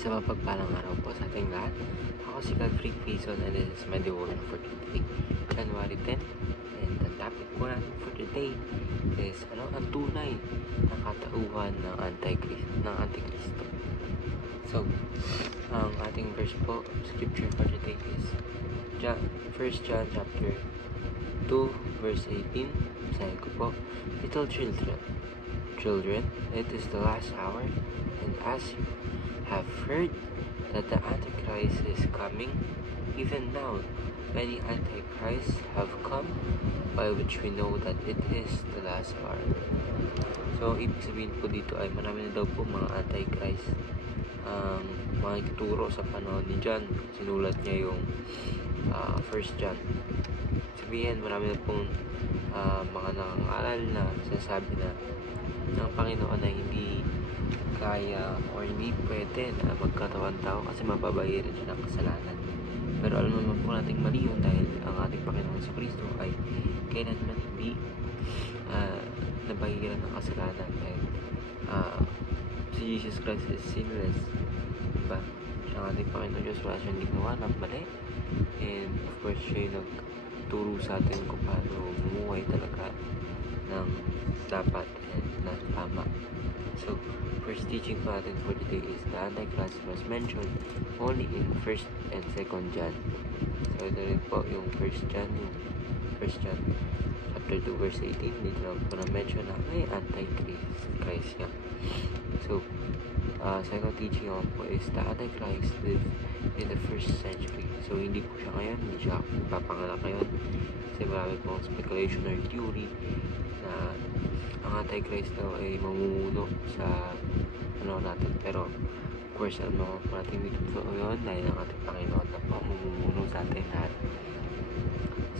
Sa mapagpalang araw po sa ating lahat. Ako si Godfrey Quezon and this is my devotion for today, January 10. And the topic po natin for today is ang tunay na katauhan ng Antikristo. So, ang ating verse po, scripture for today is 1 John chapter 2 verse 18. Sabi ko po, little children, it is the last hour, and as you have heard that the Antichrist is coming, even now many Antichrists have come, by which we know that it is the last hour. So, ibig sabihin po dito ay marami na daw po mga Antichrist mga ituturo sa panahon ni John. Sinulat niya yung 1 John. Sabihin, marami na pong mga nangangaral na sinasabi na ng Panginoon ay hindi kaya o hindi pwede na magkatawan tao kasi mababayaran siya ng kasalanan. Pero alam naman po natin mali yun dahil ang ating Panginoon sa Kristo ay kailanman hindi nabayaran ng kasalanan dahil si Jesus Christ is sinless, diba? Siya ang ating Panginoon Diyos, wala siyang ginawa ng mali, and of course siya yung nagturo sa atin kung paano bumuhay talaga ng dapat and na tama. So, first teaching natin for today is the Antichrist was mentioned only in 1st and 2nd John. So, ito rin po yung 1 John chapter 2 verse 18. Dito lang po na-mention na may Antichrist niya. So, second teaching naman po is the Antichrist lived in the 1st century. So, hindi po siya ngayon, hindi siya papanganak ngayon. Kasi marami pong speculation or theory na ang Antichrist daw ay mamumuno sa natin. Pero, of course, natin dito po yun dahil ang ating Panginoon na po mamumuno sa ating lahat.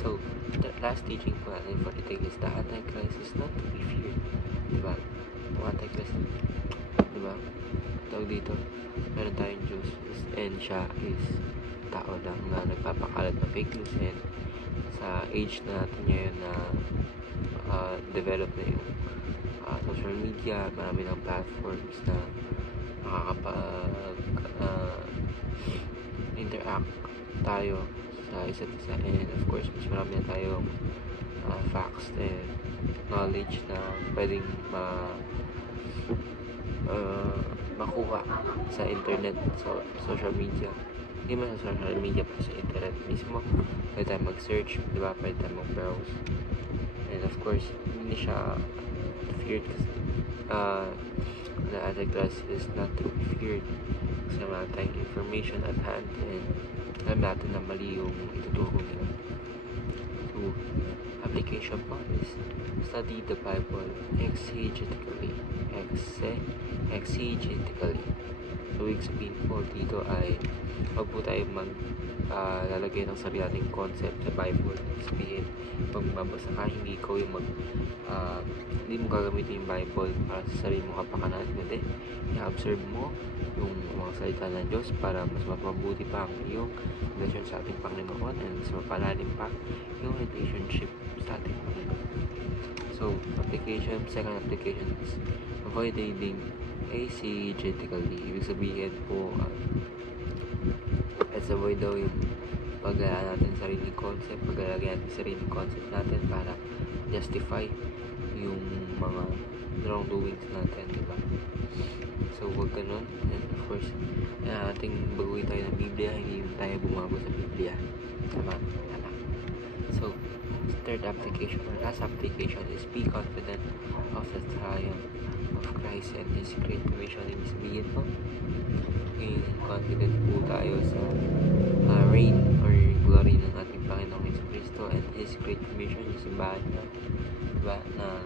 So, the last teaching po natin for today is the Antichrist is not to be feared. Diba? Ang Antichrist, diba? Tawag dito, meron tayong Diyos and siya is tao lang na nagpapakalat na fake news, and sa age na natin ngayon na develop na yung social media, marami ng platforms na interact tayo sa isa't isa, and of course mas marami na tayong facts and knowledge na pwedeng makuha sa internet, so social media, hindi man sa social media pa, sa internet mismo. Pwede tayo mag-search, diba? Pwede tayo mag-browse, and of course hindi siya feared kasi the Antichrist is not to be feared kasi wala tayong information at hand, and alam natin na mali yung ituturo niya. So, application po is study the Bible exegetically. So, ibig sabihin po dito ay huwag po tayo lalagay ng sarili nating concept sa Bible. Sabihin, pag mabasa ka, hindi mo gagamitin yung Bible para sa sarili mo kapakanan. Hindi, i-observe mo yung mga salita ng Diyos para mas mapabuti pa ang iyong relasyon sa ating Panginoon, and mas mapalalim pa yung relationship sa ating Panginoon. So, second application is avoid reading exegetically. Ibig sabihin po, let's avoid daw yung pag-aalala natin sariling concept, pag-aalala natin sariling concept natin para justify yung mga wrongdoings natin, diba? So, huwag ganun. And of course, ating baguhin tayo ng Biblia, hindi yung tayo bumago sa Biblia. Tama. So, third application or last application is be confident of the triumph of Christ and His great commission. Ibig sabihin po, confident po tayo sa reign or glory ng ating Panginoong Jesucristo and His great commission, yung simbahan niya, diba, na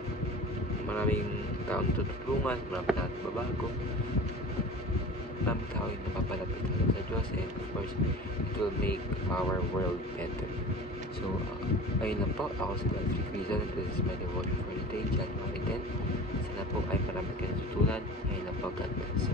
maraming taong tutulungan, maraming taong babago, maraming tao yung napapalapit sa Diyos, and of course it will make our world better. So, ayun lang po. Ako si Godfrey Quezon, and this is my devotion for today, January 10. Sana po ay marami kayo natutunan. Ayun lang po. God bless.